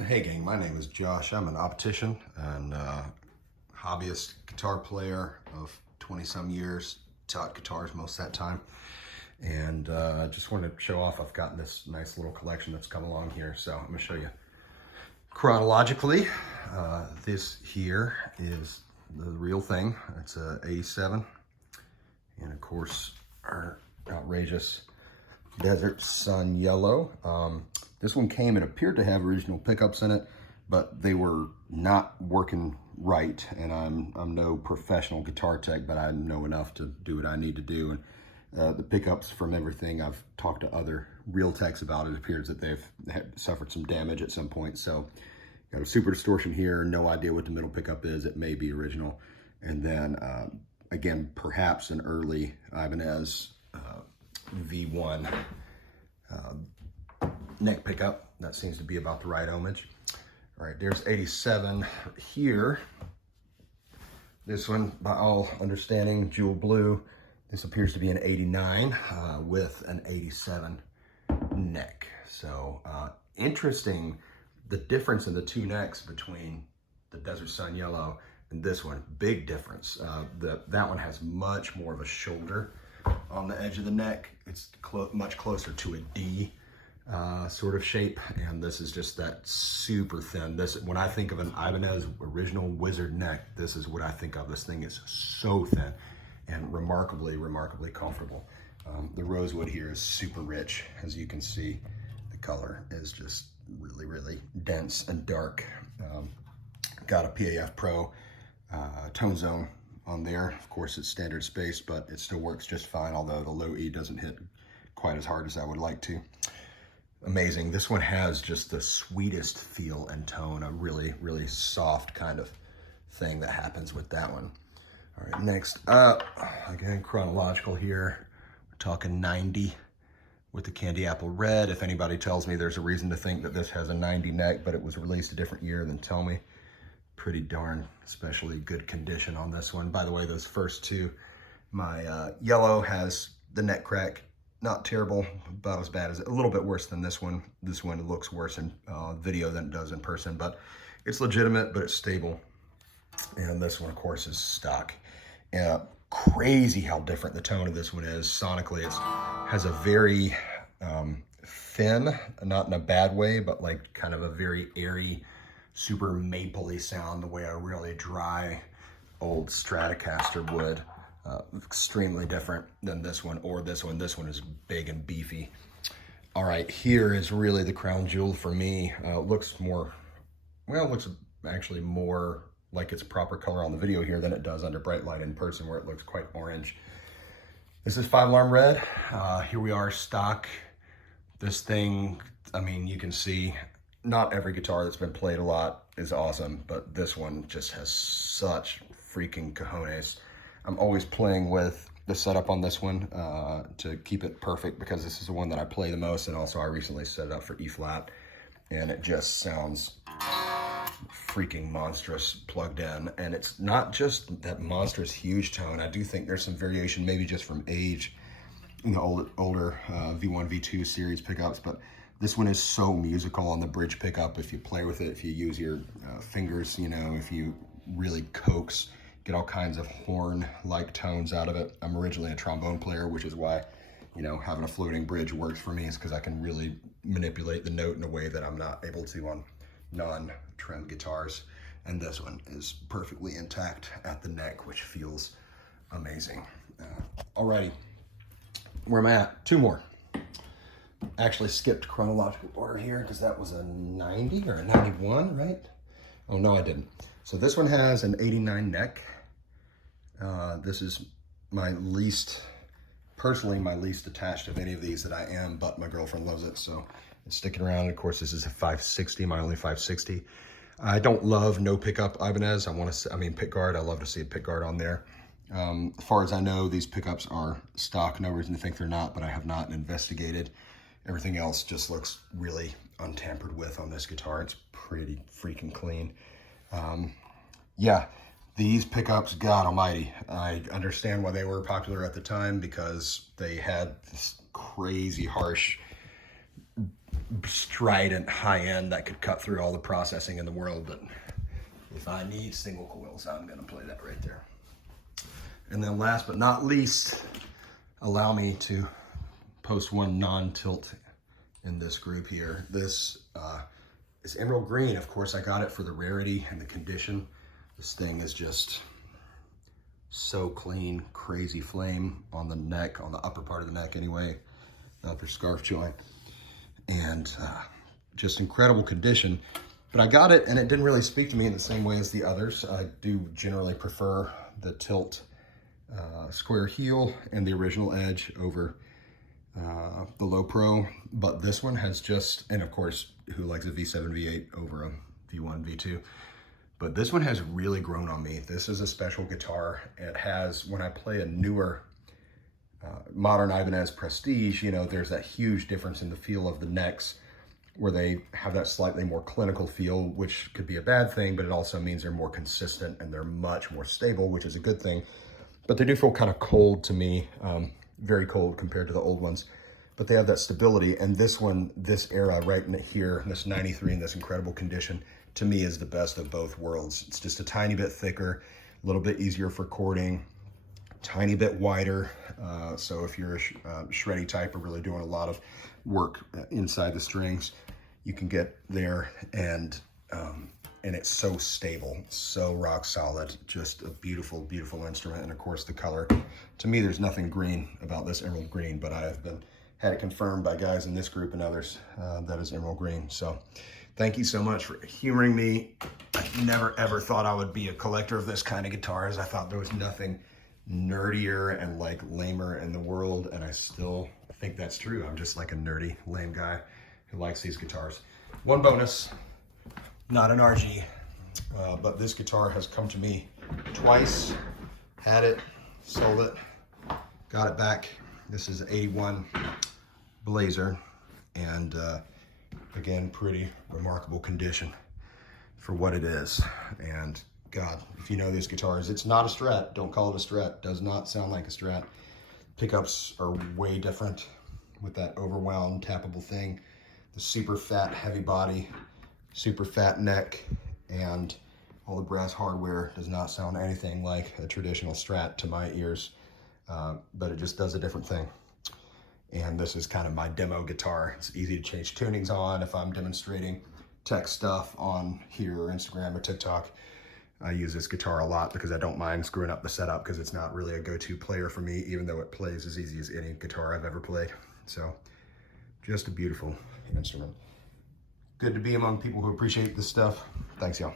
Hey gang, my name is Josh. I'm an optician and hobbyist guitar player of 20 some years. Taught guitars most of that time. And I just wanted to show off, I've got this nice little collection that's come along here. So I'm gonna show you chronologically. This here is the real thing. It's a 87. And of course, our outrageous Desert Sun Yellow. This one came and appeared to have original pickups in it, but they were not working right. And I'm no professional guitar tech, but I know enough to do what I need to do. And the pickups, from everything I've talked to other real techs about, it appears that they've suffered some damage at some point. So got a super distortion here, no idea what the middle pickup is. It may be original. And then again, perhaps an early Ibanez V1 neck pickup. That seems to be about the right ohmage. All right, there's 87 here. This one, by all understanding, jewel blue. This appears to be an 89 with an 87 neck. So interesting, the difference in the two necks between the Desert Sun Yellow and this one, big difference. That one has much more of a shoulder on the edge of the neck. It's much closer to a D sort of shape, and this is just that super thin. This, when I think of an Ibanez original wizard neck, this is what I think of. This thing is so thin and remarkably comfortable. The rosewood here is super rich. As you can see, the color is just really dense and dark. Got a PAF Pro tone zone on there. Of course, it's standard space, but it still works just fine, although the low E doesn't hit quite as hard as I would like to. Amazing. This one has just the sweetest feel and tone, a really soft kind of thing that happens with that one. All right, next up, again, chronological here. We're talking 90 with the Candy Apple Red. If anybody tells me there's a reason to think that this has a 90 neck, but it was released a different year, then tell me. Pretty darn especially good condition on this one. By the way, those first two, my yellow has the neck crack. Not terrible, about as bad as, a little bit worse than this one. This one looks worse in video than it does in person, but it's legitimate, but it's stable. And this one, of course, is stock. Crazy how different the tone of this one is. Sonically, it has a very thin, not in a bad way, but like kind of a very airy, super mapley sound, the way a really dry old Stratocaster would. Extremely different than this one or this one. This one is big and beefy. All right, here is really the crown jewel for me. Looks more, well, looks actually more like it's proper color on the video here than it does under bright light in person, where it looks quite orange. This is 5-alarm red. Here we are, stock. This thing, I mean, you can see not every guitar that's been played a lot is awesome, but this one just has such freaking cojones. I'm always playing with the setup on this one to keep it perfect, because this is the one that I play the most, and also I recently set it up for E flat, and it just sounds freaking monstrous plugged in. And it's not just that monstrous huge tone. I do think there's some variation, maybe just from age in the older V1, V2 series pickups, but this one is so musical on the bridge pickup. If you play with it, if you use your fingers, you know, if you really coax, get all kinds of horn-like tones out of it. I'm originally a trombone player, which is why, you know, having a floating bridge works for me, is because I can really manipulate the note in a way that I'm not able to on non-trem guitars. And this one is perfectly intact at the neck, which feels amazing. Alrighty, where am I at? Two more. Actually skipped chronological order here because that was a 90 or a 91, right? Oh, no, I didn't. So this one has an 89 neck. This is my least, personally, my least attached of any of these that I am, but my girlfriend loves it, so it's sticking around. Of course, this is a 560, my only 560. I don't love no pickup Ibanez. Pick guard. I love to see a pick guard on there. As far as I know, these pickups are stock. No reason to think they're not, but I have not investigated. Everything else just looks really untampered with on this guitar. It's pretty freaking clean. Yeah, these pickups, God almighty, I understand why they were popular at the time, because they had this crazy harsh strident high end that could cut through all the processing in the world. But if I need single coils, I'm gonna play that right there. And then last but not least, allow me to post one non-tilt in this group here. This is emerald green. Of course, I got it for the rarity and the condition. This thing is just so clean, crazy flame on the neck, on the upper part of the neck anyway, the upper scarf joint, and just incredible condition. But I got it and it didn't really speak to me in the same way as the others. I do generally prefer the tilt square heel and the original edge over the low pro, but this one has just, and of course, who likes a V7, V8 over a V1, V2, but this one has really grown on me. This is a special guitar. It has, when I play a newer modern Ibanez Prestige, you know, there's that huge difference in the feel of the necks where they have that slightly more clinical feel, which could be a bad thing, but it also means they're more consistent and they're much more stable, which is a good thing. But they do feel kind of cold to me, very cold compared to the old ones, but they have that stability. And this one, this era right in here, this 93 in this incredible condition, to me is the best of both worlds. It's just a tiny bit thicker, a little bit easier for chording, tiny bit wider. So if you're a shreddy type or really doing a lot of work inside the strings, you can get there, and it's so stable, so rock solid, just a beautiful, beautiful instrument. And of course the color, to me, there's nothing green about this emerald green, but I have had it confirmed by guys in this group and others that is emerald green. So thank you so much for humoring me. I never ever thought I would be a collector of this kind of guitars. I thought there was nothing nerdier and like lamer in the world, and I still think that's true. I'm just like a nerdy, lame guy who likes these guitars. One bonus, not an RG, but this guitar has come to me twice. Had it, sold it, got it back. This is an 81 Blazer, and again, pretty remarkable condition for what it is. And God, if you know these guitars, it's not a Strat. Don't call it a Strat. Does not sound like a Strat. Pickups are way different with that overwound tappable thing. The super fat heavy body, super fat neck, and all the brass hardware does not sound anything like a traditional Strat to my ears, but it just does a different thing. And this is kind of my demo guitar. It's easy to change tunings on if I'm demonstrating tech stuff on here or Instagram or TikTok. I use this guitar a lot because I don't mind screwing up the setup, because it's not really a go-to player for me, even though it plays as easy as any guitar I've ever played. So just a beautiful instrument. Good to be among people who appreciate this stuff. Thanks, y'all.